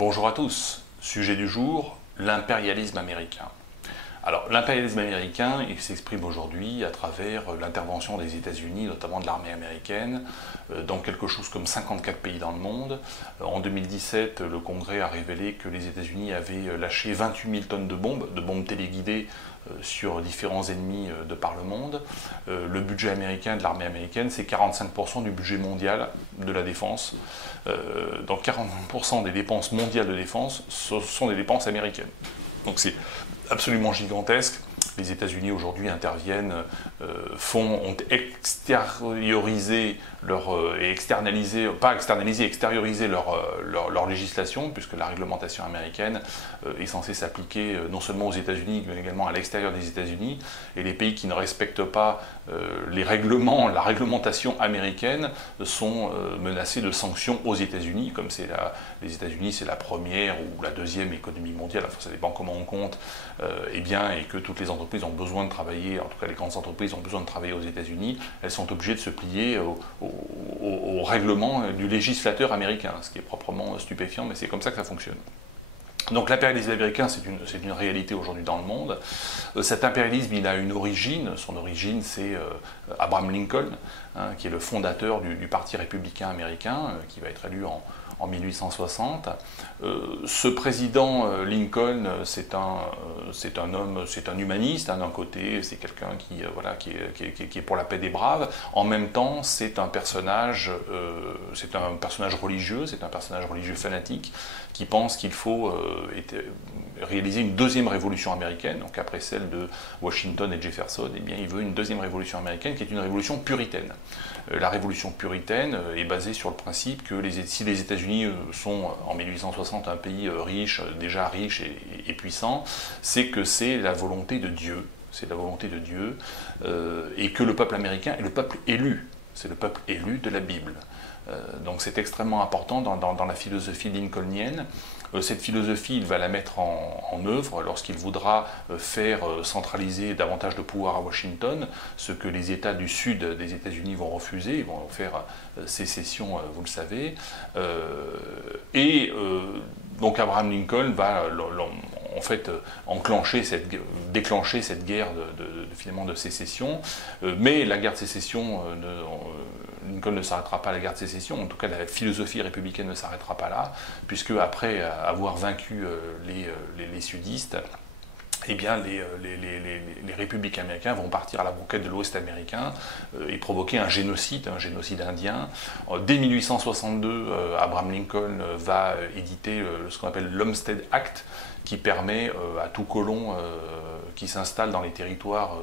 Bonjour à tous. Sujet du jour, l'impérialisme américain. Alors, l'impérialisme américain, il s'exprime aujourd'hui à travers l'intervention des États-Unis, notamment de l'armée américaine, dans quelque chose comme 54 pays dans le monde. En 2017, le Congrès a révélé que les États-Unis avaient lâché 28 000 tonnes de bombes téléguidées sur différents ennemis de par le monde. Le budget américain de l'armée américaine, c'est 45% du budget mondial de la défense. Donc 40% des dépenses mondiales de défense, ce sont des dépenses américaines. Donc c'est absolument gigantesque. Les États-Unis aujourd'hui interviennent, ont extériorisé extériorisé leur législation, puisque la réglementation américaine est censée s'appliquer non seulement aux États-Unis, mais également à l'extérieur des États-Unis. Et les pays qui ne respectent pas la réglementation américaine sont menacés de sanctions aux États-Unis, comme les États-Unis c'est la première ou la deuxième économie mondiale, enfin ça dépend comment on compte, et que toutes les entreprises ont besoin de travailler, en tout cas les grandes entreprises ont besoin de travailler aux États-Unis, elles sont obligées de se plier au règlement du législateur américain, ce qui est proprement stupéfiant, mais c'est comme ça que ça fonctionne. Donc l'impérialisme américain, c'est une réalité aujourd'hui dans le monde. Cet impérialisme, il a une origine. Son origine, c'est Abraham Lincoln, qui est le fondateur du Parti républicain américain, qui va être élu en 1860. Ce président Lincoln, c'est un homme, c'est un humaniste, d'un côté, c'est quelqu'un qui est pour la paix des braves. En même temps, c'est un personnage religieux, c'est un personnage religieux fanatique qui pense qu'il faut réaliser une deuxième révolution américaine. Donc après celle de Washington et de Jefferson, eh bien, il veut une deuxième révolution américaine qui est une révolution puritaine. La révolution puritaine est basée sur le principe que si les États-Unis sont en 1860 un pays déjà riche et puissant, c'est que c'est la volonté de Dieu. C'est la volonté de Dieu, et que le peuple américain est le peuple élu. C'est le peuple élu de la Bible. Donc c'est extrêmement important dans la philosophie lincolnienne. Cette philosophie, il va la mettre en œuvre lorsqu'il voudra faire centraliser davantage de pouvoir à Washington, ce que les États du sud des États-Unis vont refuser, ils vont faire sécession, vous le savez. Donc Abraham Lincoln va en fait déclencher cette guerre finalement de sécession, mais la guerre de sécession, Lincoln ne s'arrêtera pas à la guerre de sécession, en tout cas la philosophie républicaine ne s'arrêtera pas là, puisque après avoir vaincu les sudistes, eh bien, les républicains américains vont partir à la conquête de l'Ouest américain et provoquer un génocide indien. Dès 1862, Abraham Lincoln va éditer ce qu'on appelle l'Homestead Act, qui permet à tout colon qui s'installe dans les territoires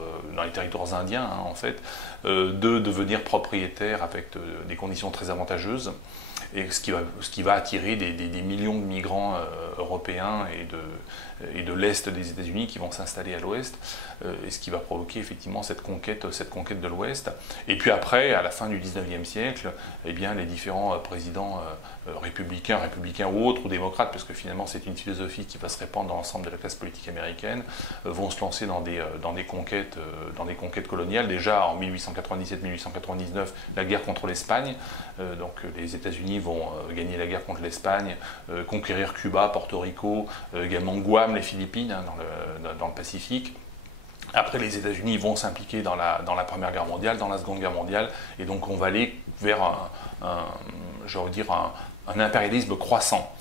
indiens, en fait, de devenir propriétaire avec des conditions très avantageuses. Et ce qui va attirer des millions de migrants européens et de l'Est des États-Unis qui vont s'installer à l'Ouest, et ce qui va provoquer effectivement cette conquête de l'Ouest. Et puis après, à la fin du XIXe siècle, eh bien, les différents présidents républicains ou autres, ou démocrates, parce que finalement c'est une philosophie qui va se répandre dans l'ensemble de la classe politique américaine, vont se lancer dans des conquêtes coloniales. Déjà en 1897-1899, la guerre contre l'Espagne, donc les États-Unis vont gagner la guerre contre l'Espagne, conquérir Cuba, Porto Rico, également Guam, les Philippines, dans le Pacifique. Après, les États-Unis vont s'impliquer dans la Première Guerre mondiale, dans la Seconde Guerre mondiale, et donc on va aller vers un impérialisme croissant.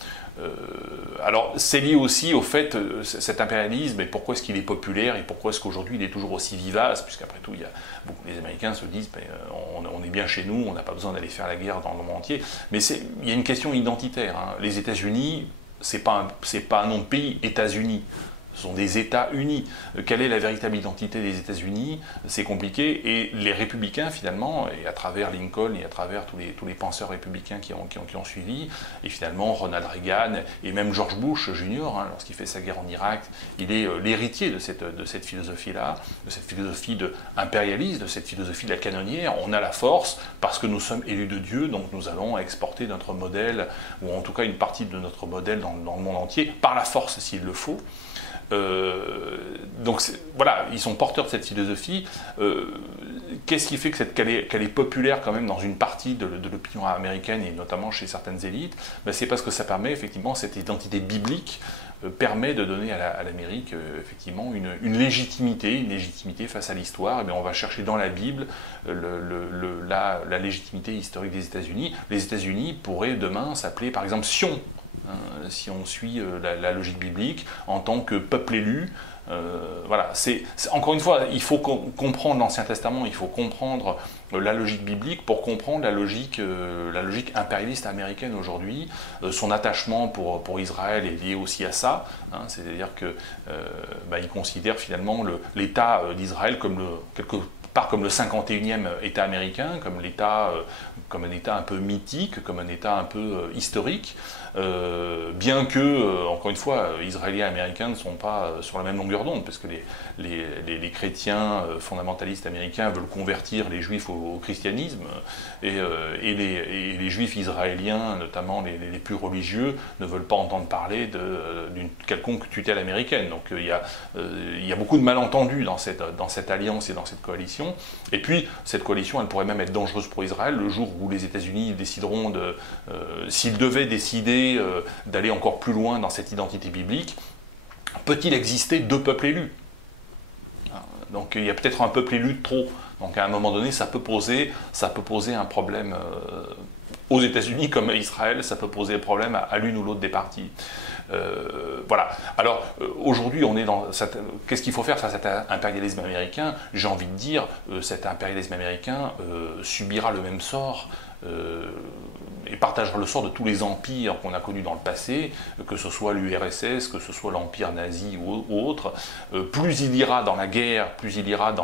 Alors c'est lié aussi au fait, cet impérialisme, et pourquoi est-ce qu'il est populaire, et pourquoi est-ce qu'aujourd'hui il est toujours aussi vivace, puisqu'après tout, les Américains se disent, on est bien chez nous, on n'a pas besoin d'aller faire la guerre dans le monde entier, mais il y a une question identitaire. Les États-Unis, c'est pas un nom de pays, États-Unis. Ce sont des États unis. Quelle est la véritable identité des États-Unis? C'est compliqué. Et les républicains, finalement, et à travers Lincoln et à travers tous les penseurs républicains qui ont suivi, et finalement Ronald Reagan et même George Bush Jr., lorsqu'il fait sa guerre en Irak, il est l'héritier de cette philosophie-là, de cette philosophie impérialiste, de cette philosophie de la canonnière. On a la force parce que nous sommes élus de Dieu, donc nous allons exporter notre modèle, ou en tout cas une partie de notre modèle dans le monde entier, par la force s'il le faut. Donc voilà, ils sont porteurs de cette philosophie. Qu'est-ce qui fait qu'elle est populaire quand même dans une partie de l'opinion américaine et notamment chez certaines élites? Ben, c'est parce que ça permet effectivement, cette identité biblique permet de donner à l'Amérique effectivement une légitimité face à l'histoire. On va chercher dans la Bible la légitimité historique des États-Unis. Les États-Unis pourraient demain s'appeler par exemple Sion, hein, si on suit la logique biblique, en tant que peuple élu. Voilà, encore une fois, il faut comprendre l'Ancien Testament, il faut comprendre la logique biblique pour comprendre la logique impérialiste américaine aujourd'hui. Son attachement pour Israël est lié aussi à ça, hein, c'est-à-dire qu'il considère finalement l'État d'Israël quelque part comme le 51e État américain, comme un État un peu mythique, comme un État un peu historique, bien que, encore une fois, Israéliens et Américains ne sont pas sur la même longueur d'onde, parce que les chrétiens fondamentalistes américains veulent convertir les juifs au christianisme, et les juifs israéliens, notamment les plus religieux, ne veulent pas entendre parler d'une quelconque tutelle américaine. Donc il y a beaucoup de malentendus dans cette alliance et dans cette coalition. Et puis, cette coalition, elle pourrait même être dangereuse pour Israël le jour où les États-Unis décideront s'ils devaient décider d'aller encore plus loin dans cette identité biblique. Peut-il exister deux peuples élus? Donc il y a peut-être un peuple élu de trop. Donc à un moment donné, ça peut poser un problème aux États-Unis comme à Israël, ça peut poser un problème à l'une ou l'autre des parties. Voilà. Alors aujourd'hui, on est dans qu'est-ce qu'il faut faire face à cet impérialisme américain? J'ai envie de dire, cet impérialisme américain subira le même sort et partagera le sort de tous les empires qu'on a connus dans le passé, que ce soit l'URSS, que ce soit l'empire nazi ou autre. Plus il ira dans la guerre, plus il ira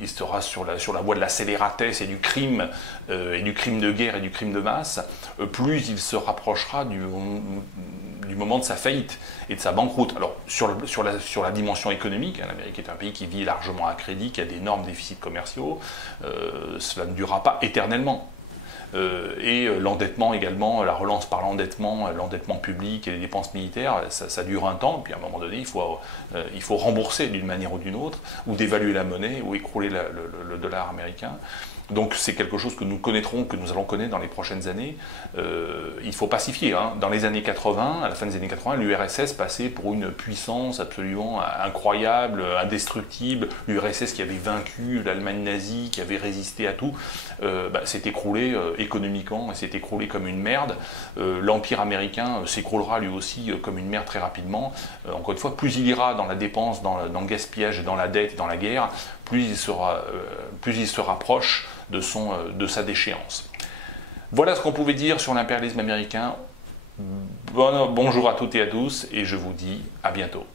il sera sur la voie de la scélératesse et du crime de guerre et du crime de masse, plus il se rapprochera du moment de sa faillite et de sa banqueroute. Alors sur la dimension économique, hein, l'Amérique est un pays qui vit largement à crédit, qui a d'énormes déficits commerciaux, cela ne durera pas éternellement. Et l'endettement également, la relance par l'endettement public et les dépenses militaires, ça dure un temps, puis à un moment donné, il faut rembourser d'une manière ou d'une autre, ou dévaluer la monnaie, ou écrouler le dollar américain. Donc c'est quelque chose que nous connaîtrons, que nous allons connaître dans les prochaines années. Il faut pacifier. Hein. Dans les années 80, à la fin des années 80, l'URSS passait pour une puissance absolument incroyable, indestructible. L'URSS qui avait vaincu l'Allemagne nazie, qui avait résisté à tout, s'est écroulé économiquement, et s'est écroulé comme une merde. L'Empire américain s'écroulera lui aussi comme une merde très rapidement. Encore une fois, plus il ira dans la dépense, dans le gaspillage, dans la dette, dans la guerre, plus il se rapproche de sa déchéance. Voilà ce qu'on pouvait dire sur l'impérialisme américain. Bonjour à toutes et à tous, et je vous dis à bientôt.